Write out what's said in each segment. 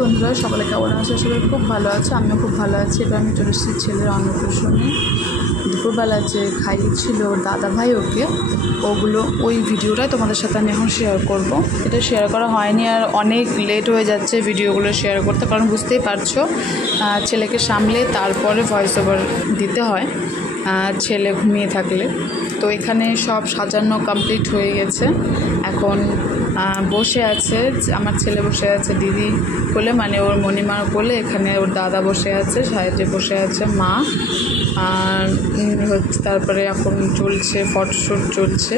বন্ধুরা সকালে কেমন আছে? সবাই খুব ভালো আছে, আমিও খুব ভালো আছি। এবার আমি চলে এসেছি ছেলের অন্নপ্রাশনে। দুপুরবেলা যে খাইয়েছিল ওর দাদা ভাই ওকে, ওগুলো ওই ভিডিওটাই তোমাদের সাথে আমি এখন শেয়ার করব। এটা শেয়ার করা হয়নি আর অনেক লেট হয়ে যাচ্ছে ভিডিওগুলো শেয়ার করতে, কারণ বুঝতেই পারছো ছেলেকে সামলে তারপরে ভয়েস ওভার দিতে হয় ছেলে ঘুমিয়ে থাকলে। তো এখানে সব সাজানো কমপ্লিট হয়ে গেছে। এখন বসে আছে আমার ছেলে, বসে আছে দিদি কোলে, মানে ওর মণিমার কোলে। এখানে ওর দাদা বসে আছে, সাইডে বসে আছে মা। আর তারপরে এখন চলছে ফটোশ্যুট চলছে।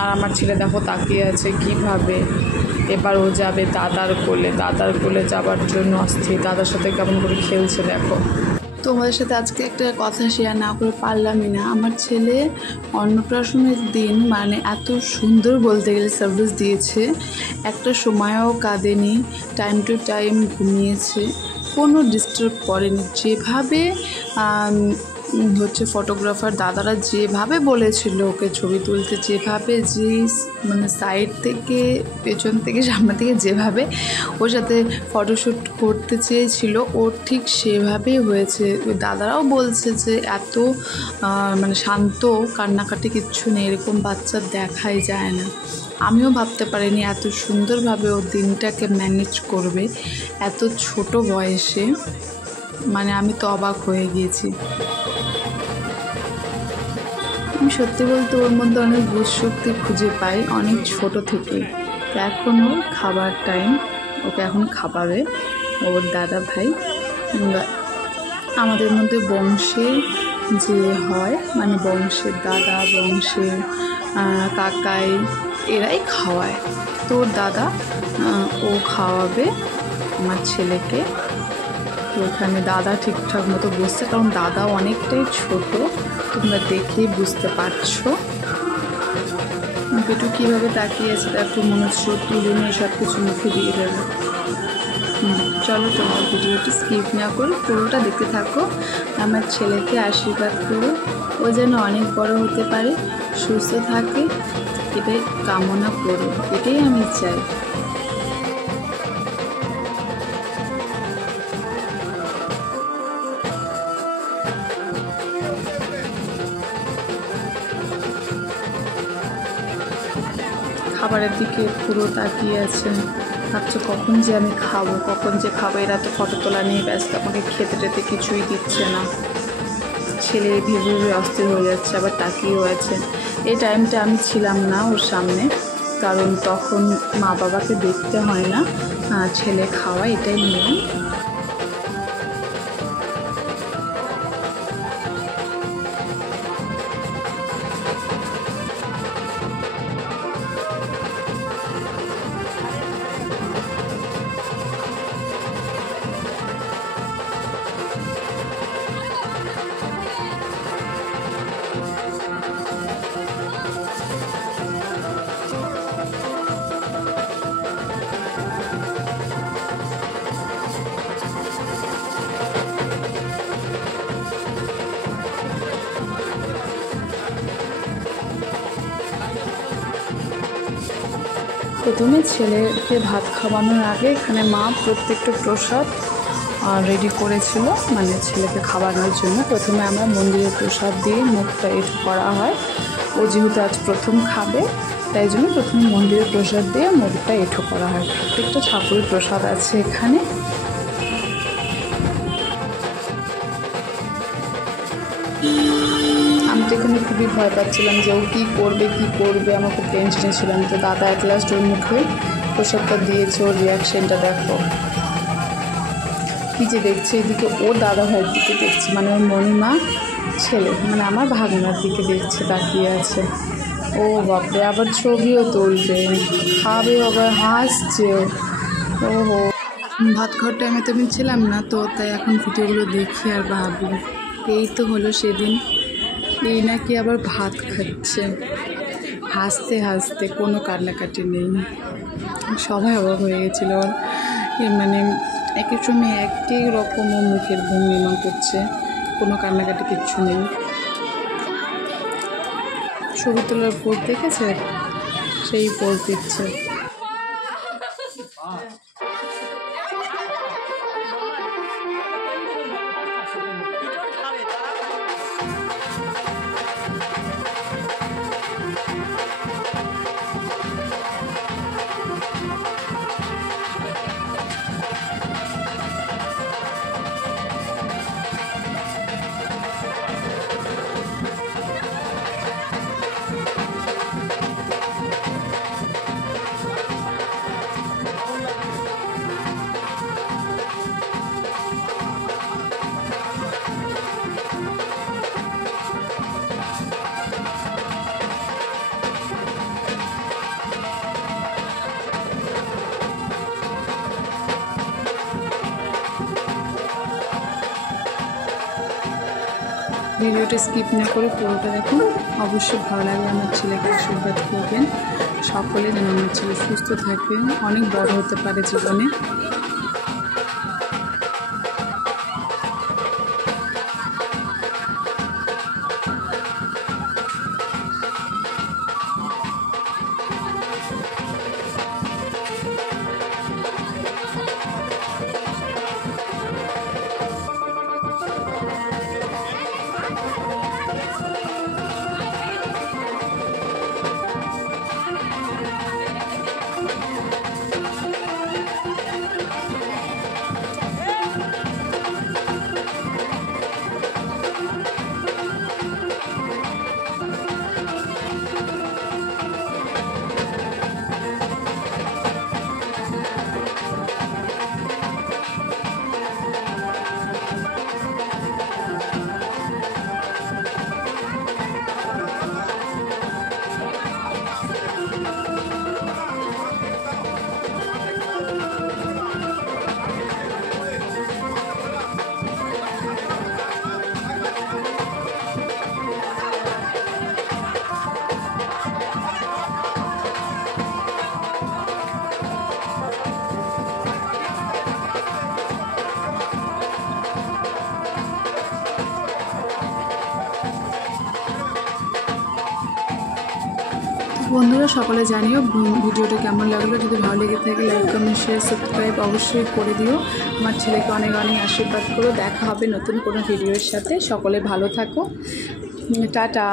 আর আমার ছেলে দেখো তাকিয়ে আছে কীভাবে। এবার ও যাবে দাদার কোলে যাবার জন্য অস্থির। দাদার সাথে কেমন করে খেলছে দেখো। তোমাদের সাথে আজকে একটা কথা শেয়ার না করে পারলামই না। আমার ছেলে অন্নপ্রাশনের দিন মানে এত সুন্দর বলতে গেলে সার্ভিস দিয়েছে, একটা সময়ও কাঁদেনি, টাইম টু টাইম ঘুমিয়েছে, কোনো ডিস্টার্ব করেনি। যেভাবে ফটোগ্রাফার দাদারা যেভাবে বলেছিল ওকে ছবি তুলতে, যেভাবে যে মানে সাইড থেকে পেছন থেকে সামনে থেকে যেভাবে ওর সাথে ফটোশ্যুট করতে চেয়েছিল ওর ঠিক সেভাবেই হয়েছে। ওই দাদারাও বলছে যে এত মানে শান্ত, কান্নাকাটি কিচ্ছু নেই, এরকম বাচ্চা দেখাই যায় না। আমিও ভাবতে পারিনি এত সুন্দরভাবে ও দিনটাকে ম্যানেজ করবে এত ছোট বয়সে। মানে আমি তো অবাক হয়ে গিয়েছি। আমি সত্যি বলতে ওর মধ্যে অনেক বুঝশক্তি খুঁজে পাই অনেক ছোট থেকে। এখনও খাবার টাইম, ওকে এখন খাওয়াবে ওর দাদা ভাই। আমাদের মধ্যে বংশের যে হয়, মানে বংশের দাদা, বংশের কাকাই, এরাই খাওয়ায়। তো ওর দাদা ও খাওয়াবে আমার ছেলেকে। তো ওখানে দাদা ঠিকঠাক মতো বসছে, কারণ দাদা অনেকটাই ছোট, তোমরা দেখেই বুঝতে পারছো। পেটু কীভাবে তাকিয়ে আছে দেখো, মনে হচ্ছে তুলে নিয়ে সব কিছু মুখে দিয়ে দেবে। চলো তোমার ভিডিওটি স্কিপ না করে পুরোটা দেখতে থাকো। আমার ছেলেকে আশীর্বাদ করো, ও যেন অনেক বড় হতে পারে, সুস্থ থাকে, এটাই কামনা করো, এটাই আমি চাই। খাবারের দিকে পুরো তাকিয়ে আছে, ভাবছে কখন যে আমি খাবো, কখন যে খাবো। এরা তো ফটো তোলা নিয়ে ব্যস্ত, আমাকে খেতে টেতে কিছুই দিচ্ছে না। ছেলে ভেবে ভেবে অস্থির হয়ে যাচ্ছে, আবার তাকিয়েও আছে। এই টাইমটা আমি ছিলাম না ওর সামনে, কারণ তখন মা বাবাকে দেখতে হয় না, ছেলে খাওয়া এটাই নিয়ম। প্রথমে ছেলেকে ভাত খাওয়ানোর আগে এখানে মা প্রত্যেকটা প্রসাদ রেডি করেছিল, মানে ছেলেকে খাওয়ানোর জন্য। প্রথমে আমরা মন্দিরের প্রসাদ দিয়ে মুখটা এঁঠো করা হয়। ও যেহেতু আজ প্রথম খাবে, তাই জন্য প্রথমে মন্দিরের প্রসাদ দিয়ে মুখটা এঁঠো করা হয়। প্রত্যেকটা ঠাকুরের প্রসাদ আছে এখানে। আমি তো এখানে খুবই ভয় পাচ্ছিলাম যে ও কী করবে, আমার খুব টেনশনে ছিলাম। তো দাদা অ্যাট লাস্ট ওর মুখে প্রসাদটা দিয়েছে, ওর রিয়াকশানটা দেখো কী যে দেখছে। এদিকে ও দাদা ভাইয়ের দিকে দেখছে, মানে ওর মণিমা ছেলে, মানে আমার ভাগনার দিকে দেখছে, তাকিয়ে আছে। ও বাপরে, আবার ছবিও তুলবে, খাবে, আবার হাসছে। ওহো, ভাত খাওয়ার টাইমে তো আমি ছিলাম না, তো তাই এখন ভিডিওগুলো দেখি আর ভাবি এই তো হলো সেদিন, এই নাকি আবার ভাত খাচ্ছে হাসতে হাসতে, কোনো কান্নাকাটি নেই। সবাই অবাক হয়ে গেছিলো। মানে একই সময় একই রকম ও মুখের ভঙ্গিমা করছে, কোনো কান্নাকাটি কিচ্ছু নেই। ছবি তোলার পোজ দেখেছে, সেই পোজ দিচ্ছে। ভিডিওটা স্কিপ না করে পুরোটা দেখুন। অবশ্যই ভালো লাগলে আমার ছেলেকে আশীর্বাদ করবেন। সকলে যেন আমার ছেলে সুস্থ থাকে, অনেক বড় হতে পারে জীবনে। বন্ধুরা সকলে জানিও ভিডিওটা কেমন লাগলো। যদি ভালো লেগে থাকে লাইক কমেন্ট শেয়ার সাবস্ক্রাইব অবশ্যই করে দিও। আমার ছেলেকে অনেক অনেক আশীর্বাদ করো। দেখা হবে নতুন কোনো ভিডিওর সাথে। সকলে ভালো থাকো, টাটা।